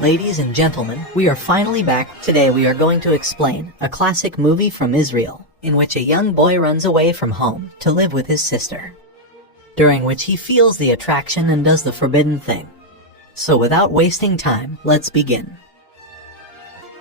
Ladies and gentlemen, we are finally back. Today we are going to explain a classic movie from Israel, in which a young boy runs away from home to live with his sister, during which he feels the attraction and does the forbidden thing. So without wasting time, let's begin.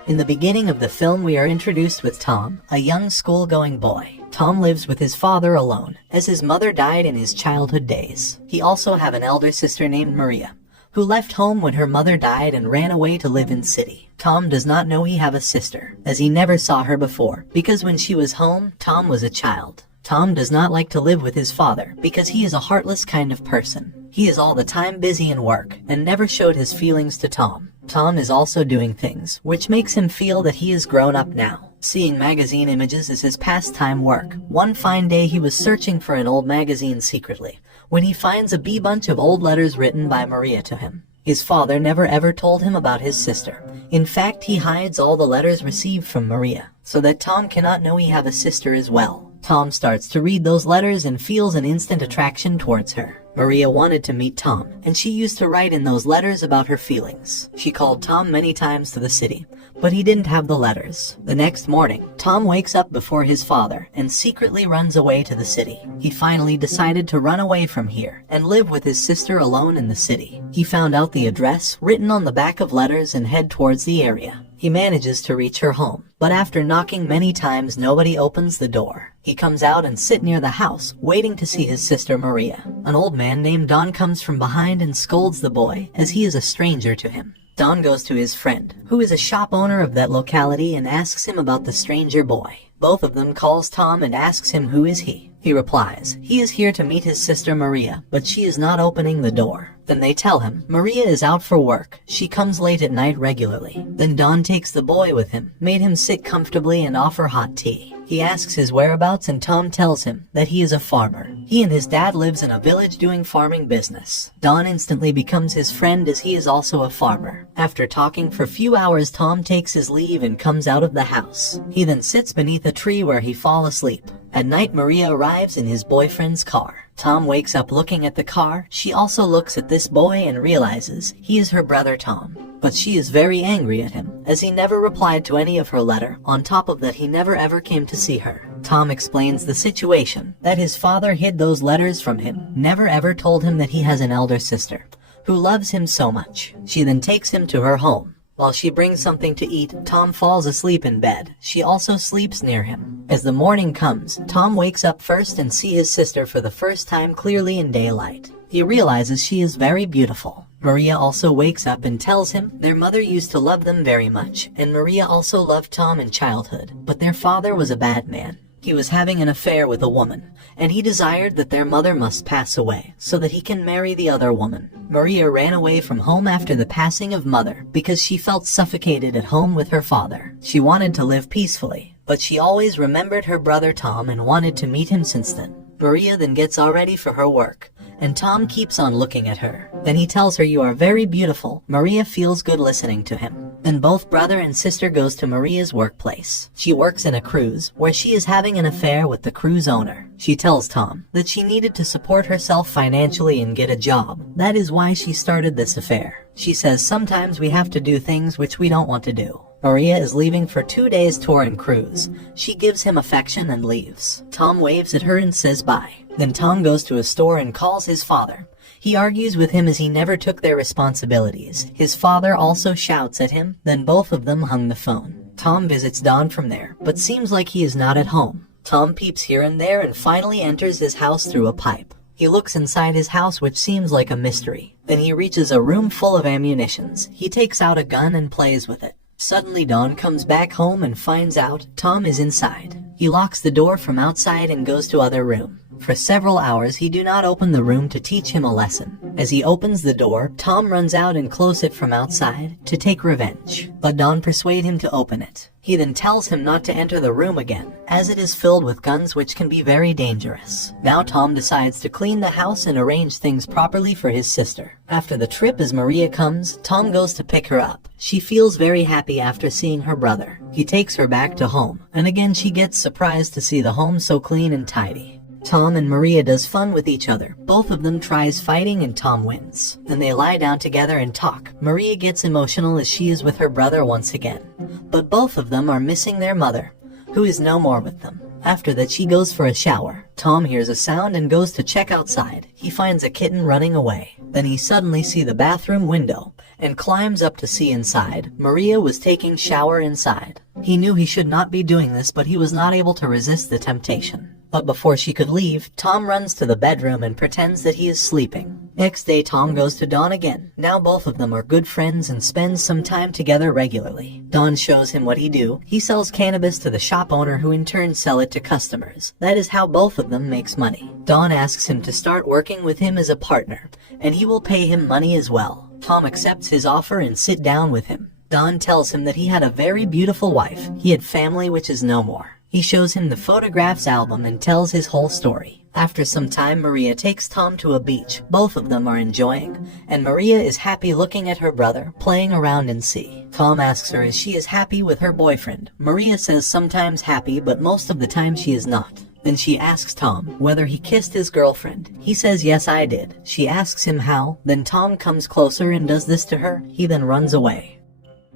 In the beginning of the film we are introduced with Tom, a young school-going boy. Tom lives with his father alone, as his mother died in his childhood days. He also have an elder sister named Maria, who left home when her mother died and ran away to live in city. Tom does not know he have a sister, as he never saw her before, because when she was home, Tom was a child. Tom does not like to live with his father, because he is a heartless kind of person. He is all the time busy in work, and never showed his feelings to Tom. Tom is also doing things, which makes him feel that he is grown up now. Seeing magazine images is his pastime work. One fine day he was searching for an old magazine secretly, when he finds a bunch of old letters written by Maria to him. His father never ever told him about his sister. In fact, he hides all the letters received from Maria, so that Tom cannot know he have a sister as well. Tom starts to read those letters and feels an instant attraction towards her. Maria wanted to meet Tom, and she used to write in those letters about her feelings. She called Tom many times to the city, but he didn't have the letters. The next morning, Tom wakes up before his father and secretly runs away to the city. He finally decided to run away from here and live with his sister alone in the city. He found out the address written on the back of letters and head towards the area. He manages to reach her home, but after knocking many times nobody opens the door. He comes out and sits near the house, waiting to see his sister Maria. An old man named Don comes from behind and scolds the boy, as he is a stranger to him. Don goes to his friend, who is a shop owner of that locality, and asks him about the stranger boy. Both of them calls Tom and asks him who is he. He replies, he is here to meet his sister Maria, but she is not opening the door. Then they tell him, Maria is out for work. She comes late at night regularly. Then Don takes the boy with him, made him sit comfortably and offer hot tea. He asks his whereabouts and Tom tells him that he is a farmer. He and his dad lives in a village doing farming business. Don instantly becomes his friend as he is also a farmer. After talking for a few hours, Tom takes his leave and comes out of the house. He then sits beneath a tree where he falls asleep. At night, Maria arrives in his boyfriend's car. Tom wakes up looking at the car. She also looks at this boy and realizes he is her brother Tom. But she is very angry at him, as he never replied to any of her letter. On top of that, he never ever came to see her. Tom explains the situation, that his father hid those letters from him, never ever told him that he has an elder sister, who loves him so much. She then takes him to her home. While she brings something to eat, Tom falls asleep in bed. She also sleeps near him. As the morning comes, Tom wakes up first and sees his sister for the first time clearly in daylight. He realizes she is very beautiful. Maria also wakes up and tells him their mother used to love them very much, and Maria also loved Tom in childhood, but their father was a bad man. He was having an affair with a woman, and he desired that their mother must pass away, so that he can marry the other woman. Maria ran away from home after the passing of mother, because she felt suffocated at home with her father. She wanted to live peacefully, but she always remembered her brother Tom and wanted to meet him since then. Maria then gets all ready for her work, and Tom keeps on looking at her. Then he tells her, you are very beautiful. Maria feels good listening to him. Then both brother and sister goes to Maria's workplace. She works in a cruise, where she is having an affair with the cruise owner. She tells Tom that she needed to support herself financially and get a job. That is why she started this affair. She says sometimes we have to do things which we don't want to do. Maria is leaving for 2 days tour and cruise. She gives him affection and leaves. Tom waves at her and says bye. Then Tom goes to a store and calls his father. He argues with him as he never took their responsibilities. His father also shouts at him. Then both of them hung the phone. Tom visits Don from there, but seems like he is not at home. Tom peeps here and there and finally enters his house through a pipe. He looks inside his house, which seems like a mystery. Then he reaches a room full of ammunitions. He takes out a gun and plays with it. Suddenly Don comes back home and finds out Tom is inside. He locks the door from outside and goes to other room. For several hours he do not open the room to teach him a lesson. As he opens the door, Tom runs out and closes it from outside to take revenge. But Don persuades him to open it. He then tells him not to enter the room again, as it is filled with guns which can be very dangerous. Now Tom decides to clean the house and arrange things properly for his sister. After the trip, as Maria comes, Tom goes to pick her up. She feels very happy after seeing her brother. He takes her back to home, and again she gets surprised to see the home so clean and tidy. Tom and Maria does fun with each other. Both of them tries fighting and Tom wins. Then they lie down together and talk. Maria gets emotional as she is with her brother once again. But both of them are missing their mother, who is no more with them. After that she goes for a shower. Tom hears a sound and goes to check outside. He finds a kitten running away. Then he suddenly sees the bathroom window and climbs up to see inside. Maria was taking shower inside. He knew he should not be doing this, but he was not able to resist the temptation. But before she could leave, Tom runs to the bedroom and pretends that he is sleeping. Next day, Tom goes to Don again. Now both of them are good friends and spend some time together regularly. Don shows him what he do. He sells cannabis to the shop owner, who in turn sell it to customers. That is how both of them makes money. Don asks him to start working with him as a partner, and he will pay him money as well. Tom accepts his offer and sit down with him. Don tells him that he had a very beautiful wife. He had family which is no more. He shows him the photographs album and tells his whole story. After some time, Maria takes Tom to a beach. Both of them are enjoying, and Maria is happy looking at her brother playing around in sea. Tom asks her if she is happy with her boyfriend. Maria says sometimes happy, but most of the time she is not. Then she asks Tom whether he kissed his girlfriend. He says yes, I did. She asks him how. Then Tom comes closer and does this to her. He then runs away.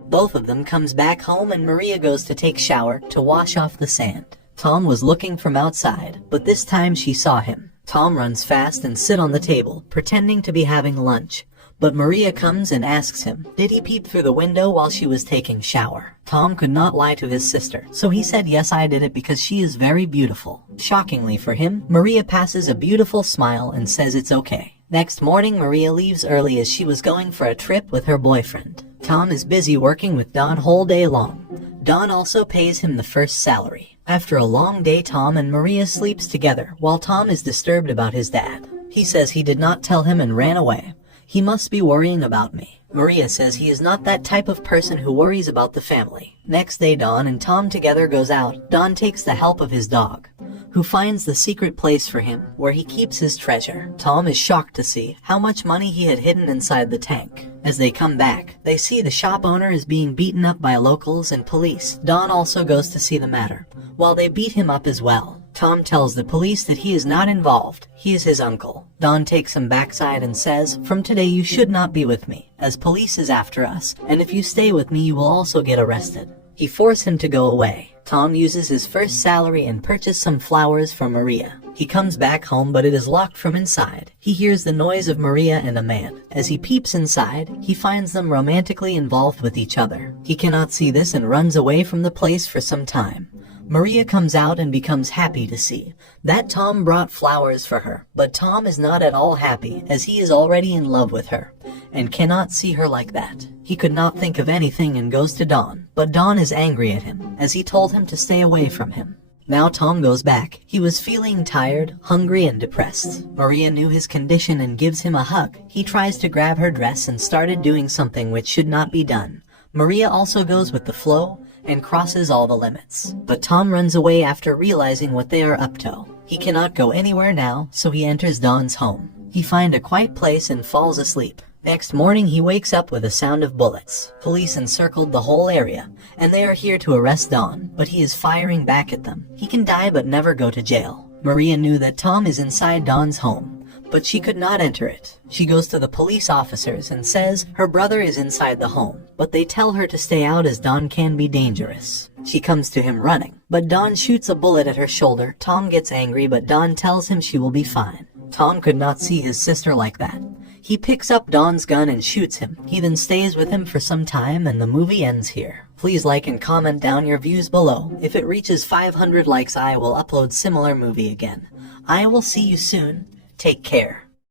Both of them comes back home and Maria goes to take shower to wash off the sand. Tom was looking from outside, but this time she saw him. Tom runs fast and sit on the table, pretending to be having lunch. But Maria comes and asks him, did he peep through the window while she was taking shower? Tom could not lie to his sister, so he said yes, I did it because she is very beautiful. Shockingly for him, Maria passes a beautiful smile and says it's okay. Next morning, Maria leaves early as she was going for a trip with her boyfriend. Tom is busy working with Don whole day long. Don also pays him the first salary. After a long day, Tom and Maria sleeps together while Tom is disturbed about his dad. He says he did not tell him and ran away. He must be worrying about me. Maria says he is not that type of person who worries about the family. Next day, Don and Tom together goes out. Don takes the help of his dog, who finds the secret place for him where he keeps his treasure. Tom is shocked to see how much money he had hidden inside the tank. As they come back, they see the shop owner is being beaten up by locals and police. Don also goes to see the matter, while they beat him up as well. Tom tells the police that he is not involved. He is his uncle. Don takes him backside and says, from today you should not be with me, as police is after us, and if you stay with me you will also get arrested. He forces him to go away. Tom uses his first salary and purchases some flowers for Maria. He comes back home, but it is locked from inside. He hears the noise of Maria and a man. As he peeps inside, he finds them romantically involved with each other. He cannot see this and runs away from the place for some time. Maria comes out and becomes happy to see that Tom brought flowers for her. But Tom is not at all happy, as he is already in love with her and cannot see her like that. He could not think of anything and goes to Don, but Don is angry at him as he told him to stay away from him. Now Tom goes back. He was feeling tired, hungry, and depressed. Maria knew his condition and gives him a hug. He tries to grab her dress and started doing something which should not be done. Maria also goes with the flow and crosses all the limits. But Tom runs away after realizing what they are up to. He cannot go anywhere now, so he enters Don's home. He finds a quiet place and falls asleep. Next morning, he wakes up with a sound of bullets. Police encircled the whole area, and they are here to arrest Don, but he is firing back at them. He can die but never go to jail. Maria knew that Tom is inside Don's home, but she could not enter it. She goes to the police officers and says her brother is inside the home, but they tell her to stay out as Don can be dangerous. She comes to him running, but Don shoots a bullet at her shoulder. Tom gets angry, but Don tells him she will be fine. Tom could not see his sister like that. He picks up Don's gun and shoots him. He then stays with him for some time, and the movie ends here. Please like and comment down your views below. If it reaches 500 likes, I will upload similar movie again. I will see you soon. Take care.